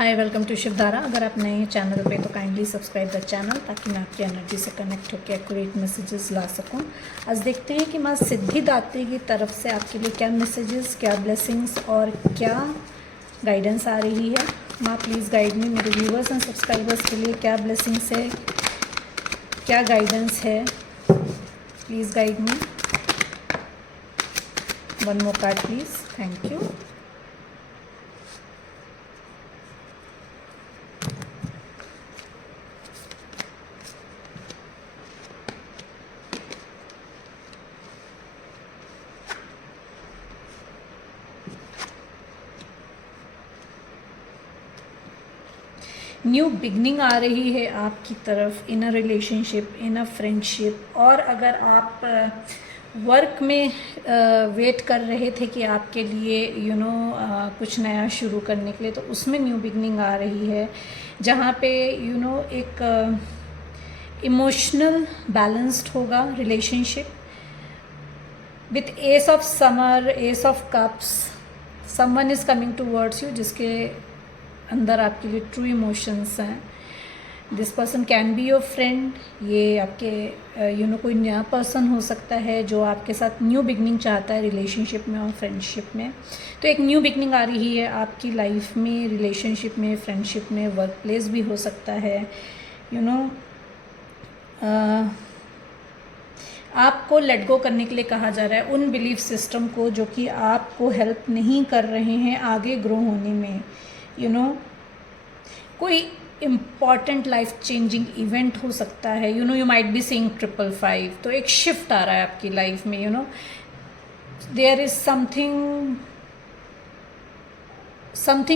Hi, welcome to Shivdhara. अगर आप नए हैं चैनल पे तो काइंडली सब्सक्राइब द चैनल ताकि मैं आपकी एनर्जी से कनेक्ट होकर एक्यूरेट मैसेजेस ला सकूं। आज देखते हैं कि माँ सिद्धिदात्री की तरफ से आपके लिए क्या मैसेजेस, क्या ब्लेसिंग्स और क्या गाइडेंस आ रही है। माँ प्लीज़ गाइड मी। मेरे व्यूवर्स एंड सब्सक्राइबर्स के लिए क्या ब्लेसिंग्स है, क्या गाइडेंस है, please guide me. One more card please, thank you. New beginning आ रही है आपकी तरफ, इन a relationship, in a friendship. और अगर आप वर्क में वेट कर रहे थे कि आपके लिए कुछ नया शुरू करने के लिए, तो उसमें न्यू बिगनिंग आ रही है, जहाँ पे एक इमोशनल बैलेंस्ड होगा relationship with S of summer, S of cups. Someone is coming towards you जिसके अंदर आपके लिए ट्रू इमोशंस हैं। This person can be your friend. ये आपके कोई नया पर्सन हो सकता है जो आपके साथ न्यू बिगनिंग चाहता है रिलेशनशिप में और फ्रेंडशिप में। तो एक न्यू बिगनिंग आ रही है आपकी लाइफ में, रिलेशनशिप में, फ्रेंडशिप में, वर्क प्लेस भी हो सकता है। आपको लेट गो करने के लिए कहा जा रहा है उन बिलीफ सिस्टम को जो कि आपको हेल्प नहीं कर रहे हैं आगे ग्रो होने में। कोई इम्पॉर्टेंट लाइफ चेंजिंग इवेंट हो सकता है। You might be seeing 555। तो एक शिफ्ट आ रहा है आपकी लाइफ में। There is something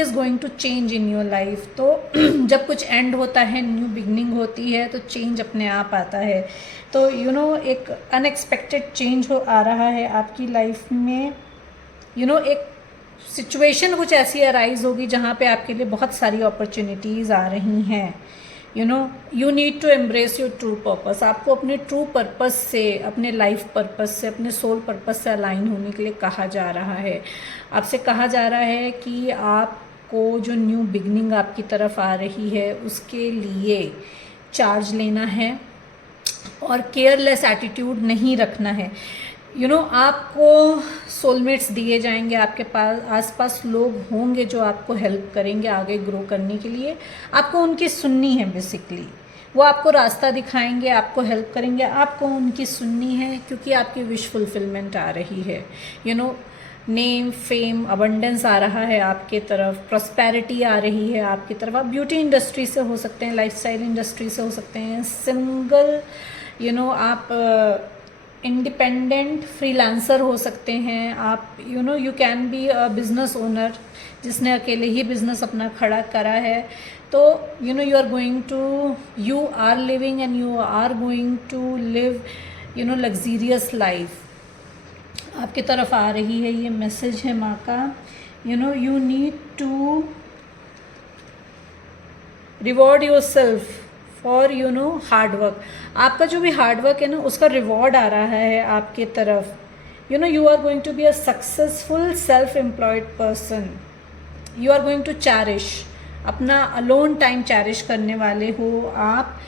is going to change in your life. तो जब कुछ एंड होता है, न्यू बिगनिंग होती है, तो चेंज अपने आप आता है। तो एक अनएक्सपेक्टेड चेंज आ रहा है आपकी लाइफ में। एक सिचुएशन कुछ ऐसी अराइज होगी जहाँ पे आपके लिए बहुत सारी अपॉर्चुनिटीज़ आ रही हैं। You need to embrace your true purpose. आपको अपने ट्रू पर्पस से, अपने लाइफ पर्पस से, अपने सोल पर्पस से अलाइन होने के लिए कहा जा रहा है। आपसे कहा जा रहा है कि आपको जो न्यू बिगनिंग आपकी तरफ आ रही है उसके लिए चार्ज लेना है और केयरलेस एटीट्यूड नहीं रखना है। आपको सोलमेट्स दिए जाएंगे, आपके पास आसपास लोग होंगे जो आपको हेल्प करेंगे आगे ग्रो करने के लिए। आपको उनकी सुननी है बेसिकली। वो आपको रास्ता दिखाएंगे, आपको हेल्प करेंगे, आपको उनकी सुननी है क्योंकि आपकी विश फुलफिलमेंट आ रही है। नेम, फेम, अबंडेंस आ रहा है आपके तरफ, प्रॉस्पेरिटी आ रही है आपकी तरफ। आप ब्यूटी इंडस्ट्री से हो सकते हैं, लाइफस्टाइल इंडस्ट्री से हो सकते हैं, सिंगल आप इंडिपेंडेंट फ्रीलांसर हो सकते हैं आप। You can be a business owner जिसने अकेले ही बिजनेस अपना खड़ा करा है। तो you are going to, you are living and you are going to live luxurious life आपकी तरफ आ रही है। ये मैसेज है माँ का। You need to reward yourself for hard work. आपका जो भी हार्ड वर्क है ना, उसका रिवॉर्ड आ रहा है आपके तरफ। You are going to be a successful self employed person. You are going to cherish, अपना अलोन टाइम चैरिश करने वाले हो आप।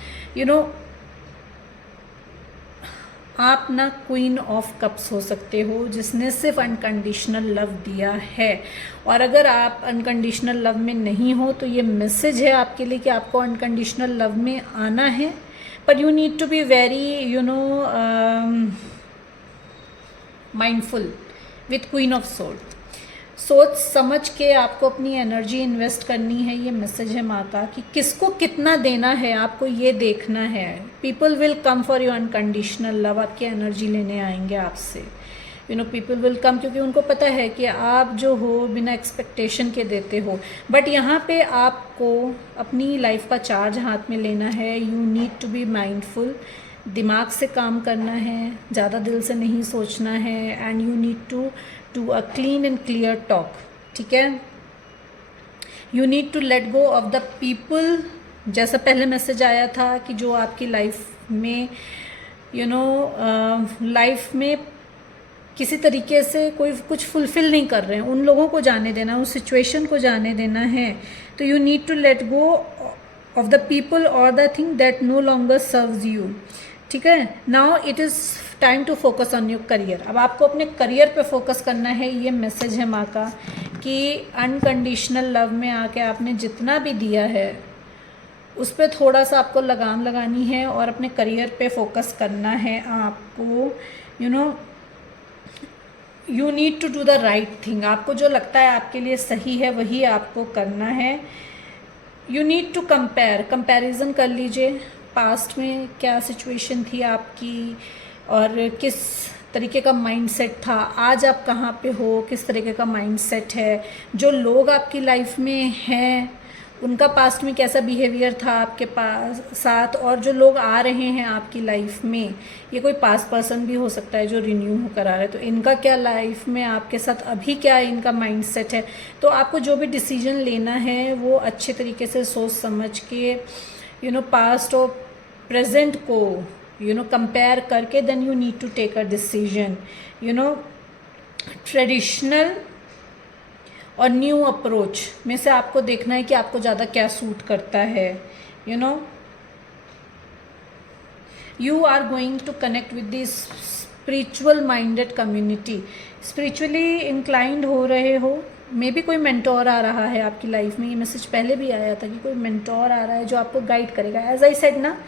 आप ना क्वीन ऑफ कप्स हो सकते हो जिसने सिर्फ अनकंडीशनल लव दिया है। और अगर आप अनकंडीशनल लव में नहीं हो तो ये मैसेज है आपके लिए कि आपको अनकंडीशनल लव में आना है। पर you need to be very mindful with queen of sword. सोच समझ के आपको अपनी एनर्जी इन्वेस्ट करनी है। ये मैसेज है माँ का कि किसको कितना देना है आपको ये देखना है। People will come for your unconditional love. आपकी एनर्जी लेने आएंगे आपसे। पीपल विल कम क्योंकि उनको पता है कि आप जो हो बिना एक्सपेक्टेशन के देते हो। बट यहाँ पे आपको अपनी लाइफ का चार्ज हाथ में लेना है। You need to be mindful. दिमाग से काम करना है, ज़्यादा दिल से नहीं सोचना है। And you need to do a clean and clear talk. ठीक है। You need to let go of the people. जैसा पहले मैसेज आया था कि जो आपकी लाइफ में लाइफ में किसी तरीके से कोई कुछ फुलफ़िल नहीं कर रहे हैं, उन लोगों को जाने देना, उस सिचुएशन को जाने देना है। तो you need to let go of the people और the thing that no longer serves you. ठीक है, now it is time to focus on your career. अब आपको अपने करियर पे फोकस करना है। ये मैसेज है माँ का कि अनकंडीशनल लव में आके आपने जितना भी दिया है उस पर थोड़ा सा आपको लगाम लगानी है और अपने करियर पे फोकस करना है आपको। You need to do the right thing. आपको जो लगता है आपके लिए सही है वही आपको करना है। यू नीड टू कंपैरिजन कर लीजिए, पास्ट में क्या सिचुएशन थी आपकी और किस तरीके का माइंडसेट था, आज आप कहाँ पे हो, किस तरीके का माइंडसेट है। जो लोग आपकी लाइफ में हैं उनका पास्ट में कैसा बिहेवियर था आपके पास साथ, और जो लोग आ रहे हैं आपकी लाइफ में, ये कोई पास्ट पर्सन भी हो सकता है जो रिन्यू होकर आ रहा है, तो इनका क्या लाइफ में आपके साथ अभी क्या इनका माइंडसेट है। तो आपको जो भी डिसीजन लेना है वो अच्छे तरीके से सोच समझ के पास्ट और प्रेजेंट को कंपेयर करके then you need to take a decision. Traditional और न्यू अप्रोच में से आपको देखना है कि आपको ज़्यादा क्या सूट करता है। You are going to connect with this spiritual minded community. Spiritually inclined हो रहे हो, मे बी कोई मेंटोर आ रहा है आपकी लाइफ में। ये मैसेज पहले भी आया था कि कोई मेंटोर आ रहा है जो आपको गाइड करेगा। एज आई सेड ना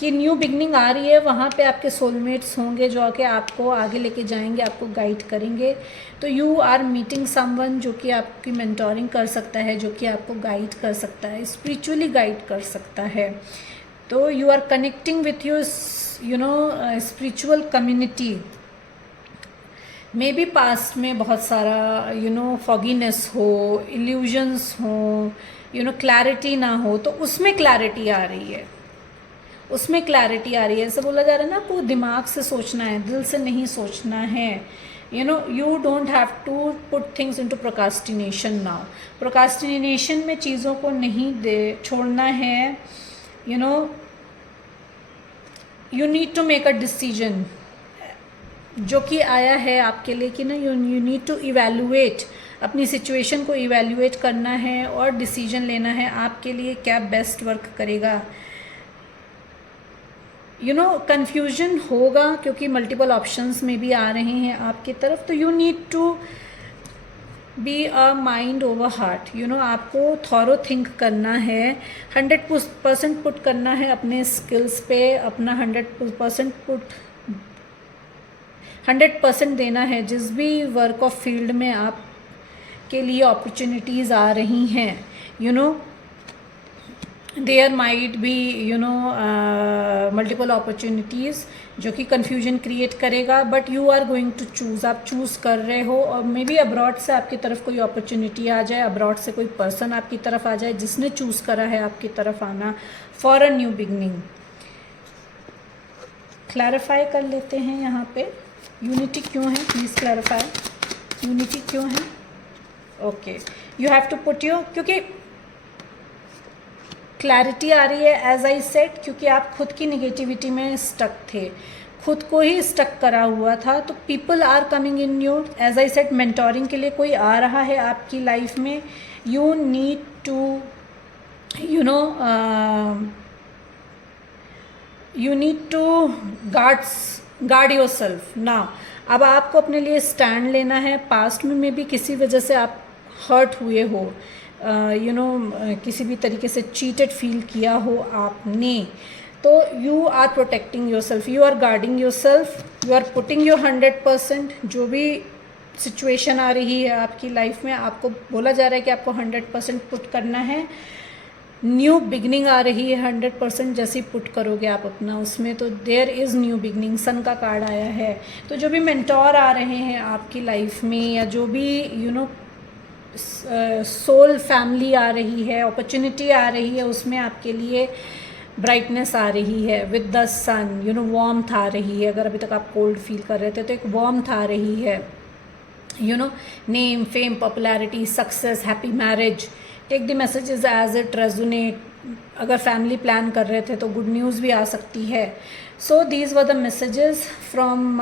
कि न्यू बिगनिंग आ रही है, वहाँ पे आपके सोलमेट्स होंगे जो आके आपको आगे लेके जाएंगे, आपको गाइड करेंगे। तो यू आर मीटिंग समवन जो कि आपकी मेंटोरिंग कर सकता है, जो कि आपको गाइड कर सकता है, स्पिरिचुअली गाइड कर सकता है। तो you are connecting with your spiritual community. Maybe past में बहुत सारा फॉगीनेस हो, इल्यूजन्स हो, क्लैरिटी ना हो, तो उसमें क्लैरिटी आ रही है, उसमें क्लैरिटी आ रही है। ऐसे बोला जा रहा है ना, आपको दिमाग से सोचना है, दिल से नहीं सोचना है। You don't have to put things into procrastination now. Procrastination में चीज़ों को नहीं छोड़ना है। You need to make a decision जो कि आया है आपके लिए कि ना यू नीड टू इवैल्यूएट, अपनी सिचुएशन को इवैल्यूएट करना है और डिसीजन लेना है आपके लिए क्या बेस्ट वर्क करेगा। कन्फ्यूजन होगा क्योंकि मल्टीपल ऑप्शंस में भी आ रहे हैं आपकी तरफ। तो you need to be a mind over heart. आपको थॉरो थिंक करना है, 100% पुट करना है अपने स्किल्स पे, अपना 100% देना है जिस भी वर्क ऑफ फील्ड में आप के लिए अपॉर्चुनिटीज़ आ रही हैं। There might be multiple opportunities जो कि कन्फ्यूजन क्रिएट करेगा, but you are going to choose. आप चूज़ कर रहे हो, और मे बी अब्रॉड से आपकी तरफ कोई अपॉर्चुनिटी आ जाए, अब्रॉड से कोई पर्सन आपकी तरफ आ जाए जिसने चूज़ करा है आपकी तरफ आना for a new beginning. Clarify कर लेते हैं यहाँ पे यूनिटी क्यों है, प्लीज़ क्लैरिफाई यूनिटी क्यों है। Okay, you have to put your, क्योंकि क्लैरिटी आ रही है एज आई सेड, क्योंकि आप खुद की निगेटिविटी में स्टक थे, खुद को ही स्टक करा हुआ था। तो people are coming in your, as I said mentoring के लिए कोई आ रहा है आपकी लाइफ में। You need to you need to guard yourself ना। अब आपको अपने लिए स्टैंड लेना है। पास्ट में भी किसी वजह से आप हर्ट हुए हो, किसी भी तरीके से चीटेड फील किया हो आपने, तो you are protecting yourself, you are guarding yourself, you are putting your 100%। जो भी सिचुएशन आ रही है आपकी लाइफ में, आपको बोला जा रहा है कि आपको 100% पुट करना है। न्यू बिगनिंग आ रही है, 100% जैसे ही पुट करोगे आप अपना उसमें, तो देयर इज़ न्यू बिगनिंग। सन का कार्ड आया है। तो जो भी मेंटोर आ रहे हैं आपकी लाइफ में, या जो भी सोल फैमिली आ रही है, अपॉर्चुनिटी आ रही है, उसमें आपके लिए ब्राइटनेस आ रही है विद द सन। वार्मथ आ रही है। अगर अभी तक आप कोल्ड फील कर रहे थे तो एक वार्मथ आ रही है। Name, fame, popularity, success, happy marriage. Take the messages as it resonate. अगर फैमिली प्लान कर रहे थे तो गुड न्यूज़ भी आ सकती है। So these were the messages from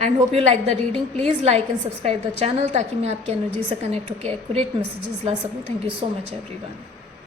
and hope you like the reading. Please like and subscribe the channel ताकि मैं आपकी एनर्जी से कनेक्ट होकर एक्यूरेट मैसेजेस ला सकूँ. Thank you so much everyone.